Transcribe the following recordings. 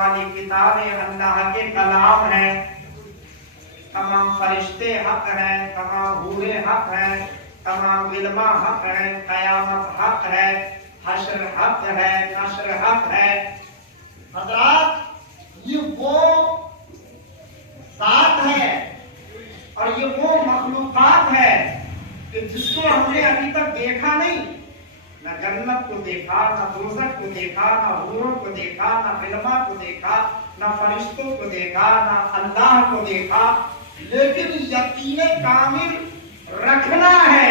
والی کتابیں اللہ کے کلام ہیں، تمام فرشتے حق ہیں، تمام حوریں حق ہیں، تمام علماء حق ہیں، قیامت حق ہے، حشر حق ہے، نشر حق ہے۔ حضرات یہ وہ ذات ہے اور یہ وہ مخلوقات ہے کہ جس کو ہم نے ابھی تک دیکھا نہیں، نہ جنت کو دیکھا، نہ دوزخ کو دیکھا، نہ حوروں کو دیکھا، نہ علماء کو دیکھا، نہ فرشتوں کو دیکھا، نہ اللہ کو دیکھا، لیکن یقین کامل رکھنا ہے۔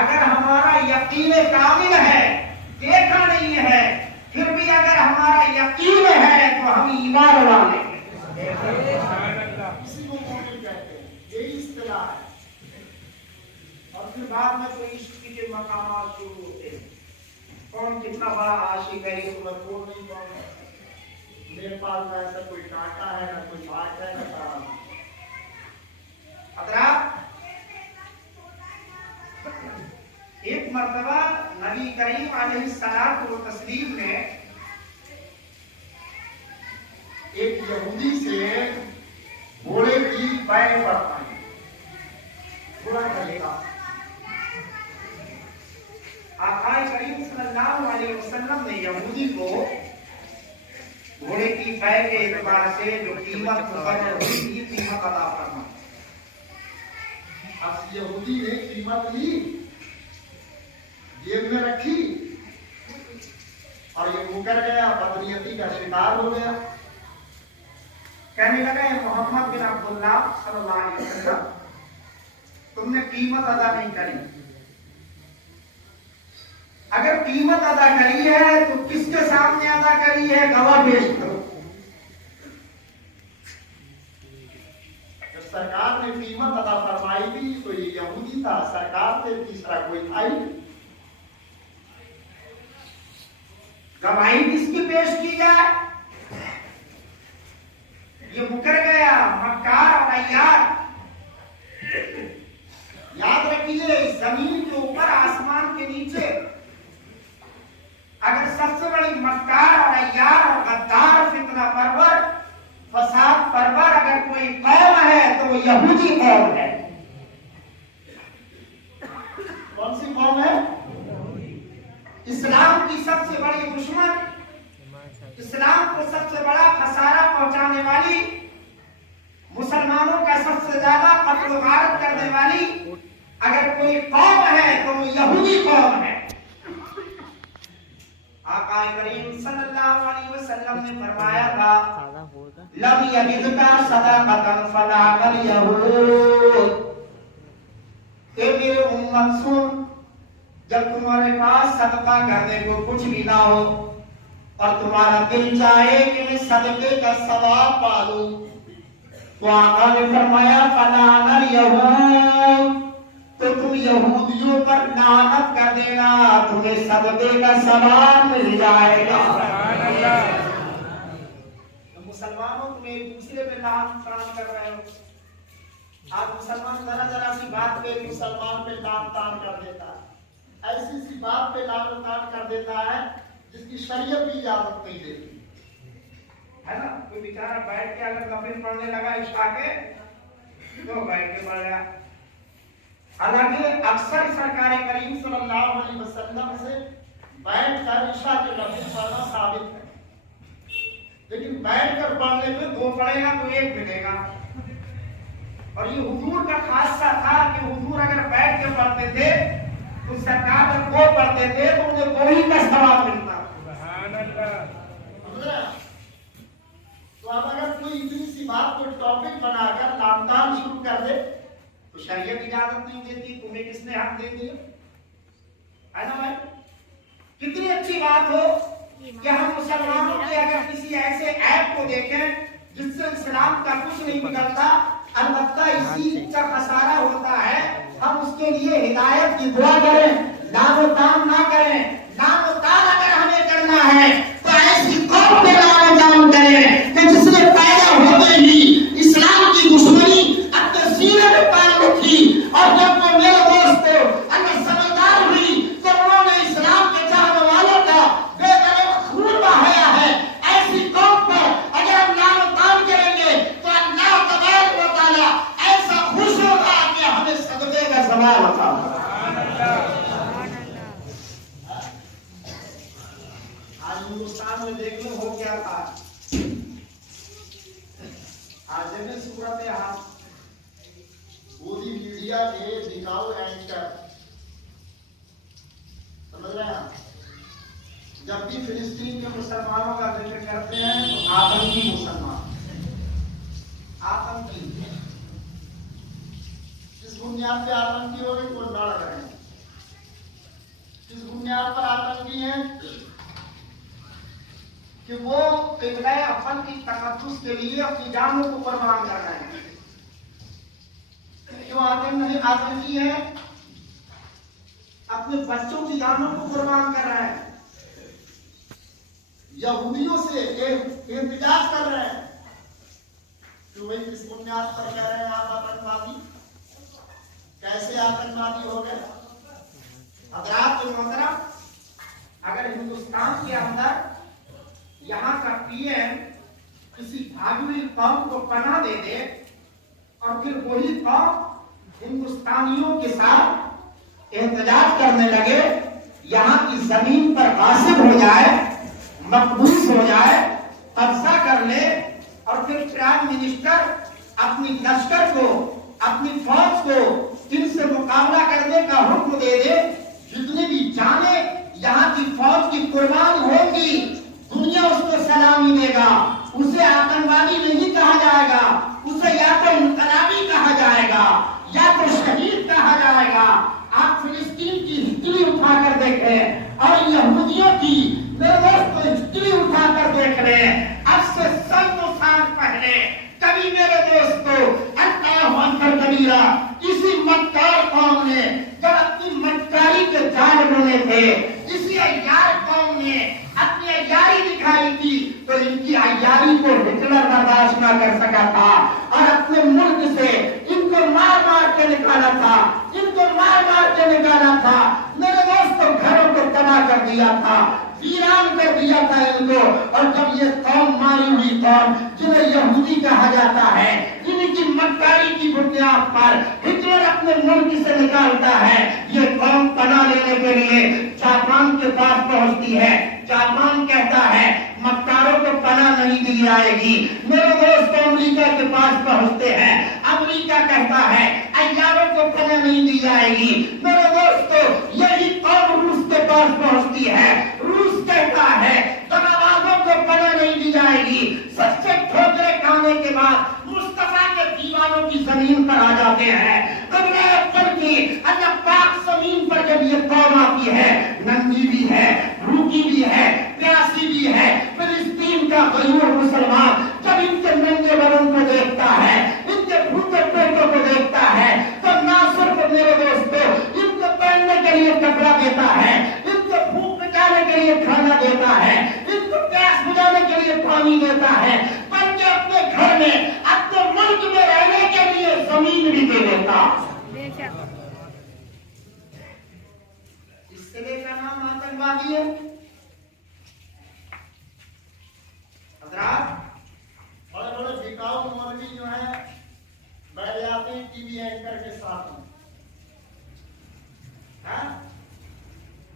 اگر ہمارا یقین کامل ہے، دیکھا نہیں ہے، پھر بھی اگر ہمارا یقین ہے تو ہم ایمان والے ہیں۔ اسی کو مومن کہتے ہیں، یہی اصطلاح ہے۔ اور پھر بعد میں کوئی عشق کے مقامات شروع ہوتے ہیں، کون کتنا بڑا عاشق ہے یہ تو میں بول نہیں پاؤں گا، میرے پاس نہ ایسا کوئی ڈاٹا ہے، نہ کوئی بات ہے، نہ کام ہے۔ حضرات ایک مرتبہ نبی کریم علیہ الصلوۃ والتسلیم نے ایک یہودی سے گھوڑے کی بیع فرمائی، گھوڑا خریدا۔ آقا کریم صلی اللہ علیہ وسلم نے یہودی کو گھوڑے کی بیع کے اعتبار سے جو قیمت مقرر ہوئی تھی، قیمت ادا فرمائی۔ اب یہودی نے قیمت لی، جیب میں رکھی اور یہ مکر گیا، بدنیتی کا شکار ہو گیا۔ کہنے لگا اے محمد بن عبداللہ صلی اللہ علیہ وسلم، تم نے قیمت ادا نہیں کری، اگر قیمت ادا کری ہے تو کس کے سامنے ادا کری ہے، گواہ پیش کرو۔ جب سرکار نے قیمت ادا فرمائی تھی تو یہ یہودی تھا، سرکار سے تیسرا کوئی تھا ہی۔ گواہی کس کی پیش کی جائے؟ یہ مکر گیا، مکار اور عیار۔ یاد رکھیے زمین کے اوپر، آسمان کے نیچے اگر سب سے بڑی مکار اور عیار اور غدار، فتنہ پرور، فساد پرور اگر کوئی قوم ہے تو وہ یہودی قوم ہے۔ کون سی قوم ہے؟ اسلام کی سب سے بڑی دشمن، اسلام کو سب سے بڑا خسارہ پہنچانے والی، مسلمانوں کا سب سے زیادہ قتل و غارت کرنے والی اگر کوئی قوم ہے تو وہ یہودی قوم ہے۔ آقا کریم صلی اللہ علیہ وسلم نے فرمایا تھا لم یجدک صدقۃ فلعن الیہود۔ اے میرے امت سن، جب تمہارے پاس صدقہ کرنے کو کچھ بھی نہ ہو اور تمہارا دل چاہے کہ میں صدقے کا ثواب پالوں، تو آقا نے فرمایا فلعن الیہود، تو تم یہودیوں پر لعنت کر دینا، تمہیں صدقے کا ثواب مل جائے گا۔ مسلمانوں تم ایک دوسرے پہ لعنت فرام کر رہے ہو۔ آج مسلمان ذرا ذرا سی بات پہ مسلمان پہ لعنت تان کر دیتا ہے، ایسی سی بات پہ لعنت تان کر دیتا ہے جس کی شریعت بھی اجازت نہیں دیتی ہے نا۔ کوئی بیچارہ بیٹھ کے اگر نفل پڑھنے لگا عشاء کے تو بیٹھ کے پڑھ رہا، حالانکہ اکثر سرکار کریم صلی اللہ علیہ وسلم سے بیٹھ کر عشاء کے نفل پڑھنا ثابت ہے، لیکن بیٹھ کر پڑھنے میں دو پڑھے گا تو ایک ملے گا۔ اور یہ حضور کا خاصہ تھا کہ حضور اگر بیٹھ کے پڑھتے تھے تو سرکار جب وہ پڑھتے تھے تو انہیں دو ہی کا ثواب ملتا۔ سبحان اللہ۔ تو اب اگر کوئی اتنی سی بات کو ٹاپک بنا کر لامتان شروع کر دے تو شریعت اجازت نہیں دیتی، تمہیں کس نے حق دے دیا ہے نا بھائی؟ کتنی اچھی بات ہو کہ ہم مسلمانوں کے اگر کسی ایسے ایپ کو دیکھیں جس سے اسلام کا کچھ نہیں نکلتا، البتہ اسی کا خسارہ ہوتا ہے، ہم اس کے لیے ہدایت کی دعا کریں، نام و تام نہ کریں۔ نام و تام اگر ہمیں کرنا ہے تو ایسی قوم پہ نام و تام کریں کہ جس نے پیدا ہوتے ہی اسلام کی دشمنی اپنے سینے میں پال رکھی، اور جب وہ میرے دوست اگر سمجھدار ہوئی تو انہوں نے اسلام کے چاہنے والوں کا بے قدر خون بہایا ہے۔ ایسی قوم پر اگر بنیاد پہ آتنکی ہو گئی تو لڑ رہے ہیں. کس بنیاد پر آتنکی ہیں؟ کہ وہ قبلہ اول کی تقدس کے لیے اپنی جانوں کو قربان کر رہے ہیں. کیوں آتنکی ہیں؟ اپنے بچوں کی جانوں کو قربان کر رہے ہیں. یہودیوں سے احتجاج کر رہے ہیں. کیوں بھائی کس بنیاد پر کہہ رہے ہیں آپ آتنکوادی؟ کیسے آتنکوادی ہو گئے؟ حضرات محترم، اگر ہندوستان کے اندر یہاں کا پی ایم کسی بھاگی ہوئی قوم کو پناہ دے دے اور پھر وہی قوم ہندوستانیوں کے ساتھ احتجاج کرنے لگے، یہاں کی زمین پر غاصب ہو جائے، مقبوض ہو جائے، قبضہ کر لے، اور پھر پرائم منسٹر اپنی لشکر کو، اپنی فوج کو ان سے مقابلہ کرنے کا حکم دے دے، جتنی بھی جانیں یہاں کی فوج کی قربان ہوں گی، دنیا اس کو سلامی دے گا. اسے آتنکوادی نہیں کہا جائے گا، اسے یا تو انقلابی کہا جائے گا یا تو شہید کہا جائے گا. آپ فلسطین کی ہسٹری اٹھا کر دیکھیں اور یہودیوں کی میرے دوست ہسٹری اٹھا کر دیکھ لیں. اب سے 100 سال پہلے کبھی میرے دوستو اللہ اکبر کبیرہ اسی مکار قوم نے جب اپنی مکاری کے جال بنے تھے، اسی عیار قوم نے اپنی عیاری دکھائی تھی، تو ان کی عیاری کو ہٹلر برداشت نہ کر سکا تھا اور اپنے ملک سے ان کو مار مار کے نکالا تھا، ان کو مار مار کے نکالا تھا. میرے دوستوں گھروں کو تباہ کر دیا تھا، ویران کر دیا تھا ان کو. اور جب یہ قوم ماری ہوئی قوم جنہیں یہودی کہا جاتا ہے، ان کی مکاری کی بنیاد پر ہٹلر اپنے ملک سے نکالتا ہے، یہ قوم پناہ لینے کے لیے جاپان کے پاس پہنچتی ہے. جاپان کہتا ہے مکاروں کو پناہ نہیں دی جائے گی. میرے دوست امریکہ کے پاس پہنچتے ہیں، امریکہ کہتا ہے عیاروں کو پناہ نہیں دی جائے گی. میرے دوستو یہی قوم روس کے پاس پہنچتی ہے، روس کہتا ہے دغابازوں کو پناہ نہیں دی جائے گی. سب سے ٹھوکریں کھانے کے بعد مصطفیٰ کے دیوانوں کی زمین پر آ جاتے ہیں. قبلہ اول کی اللہ پاک زمین پر جب یہ قوم آتی ہے، ننگی بھی ہے، بھوکی بھی ہے، پیاسی بھی ہے، فلسطین کا غیور مسلمان جب ان کے ننگے بدن کو دیکھتا ہے، ان کے بھوکے پیٹوں کو دیکھتا ہے، تو نہ صرف میرے دوستو ان کو پہننے کے لیے کپڑا دیتا ہے، ان کو بھوک مٹانے کے لیے کھانا دیتا ہے، ان کو پیاس بجھانے کے لیے پانی دیتا ہے، بلکہ اپنے گھر میں اپنے ملک میں رہنے کے لیے زمین بھی دے دیتا. اس قلعے کا نام آتنکوادی ہے. حضرات بڑے بڑے بکاؤ مولوی جو ہیں بیٹھ جاتے ہیں ٹی وی اینکر کے ساتھ میں،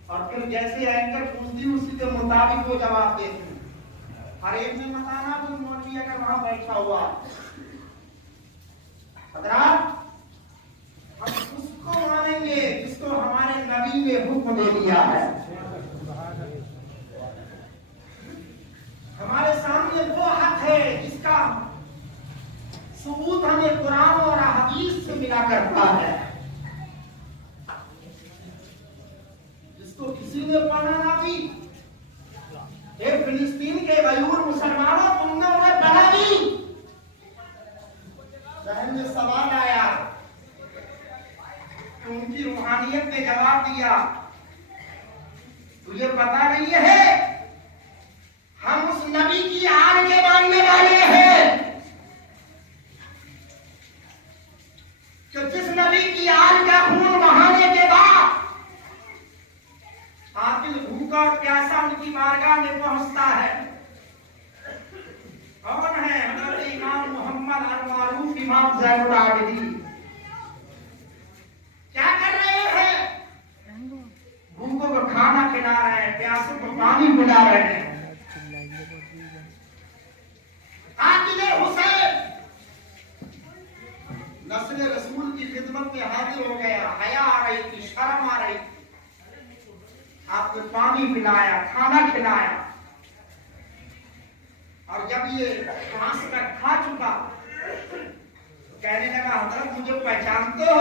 اور پھر جیسے اینکر پوچھتی اسی کے مطابق وہ جواب دیتے ہیں. ہر ایک نے بتانا کوئی مولوی اگر وہاں بیٹھا ہوا. حضرات ہم اس کو مانیں گے جس کو ہمارے نبی نے حکم دے دیا ہے. ہمارے سامنے وہ حق ہے جس کا ثبوت ہمیں قرآن اور حدیث سے ملا کرتا ہے. جس کو کسی نے پڑھا نہ دی، ایک فلسطین کے غیور مسلمانوں تم نے انہیں پڑھا دی. ذہن میں سوال آیا کہ ان کی روحانیت نے جواب دیا تجھے پتا نہیں ہے ہم اس نبی کی آن کے ماننے والے ہیں کہ جس نبی کی آن کا خون بہانے کے بعد قاتل بھوکا اور پیاسا ان کی بارگاہ میں پہنچتا ہے. کون ہے؟ حضرت امام محمد المعروف امام زین العابدین. کیا کر رہے ہیں؟ بھوکوں کو کھانا کھلا رہے ہیں، پیاسوں کو پانی پلا رہے ہیں. قاتل حسین نسل رسول کی خدمت میں حاضر ہو گیا. حیا آ رہی تھی، شرم آ رہی تھی. آپ نے پانی پلایا، کھانا کھلایا، اور جب یہ گھاس کا کھا چکا کہنے لگا حضرت مجھے پہچانتے ہو؟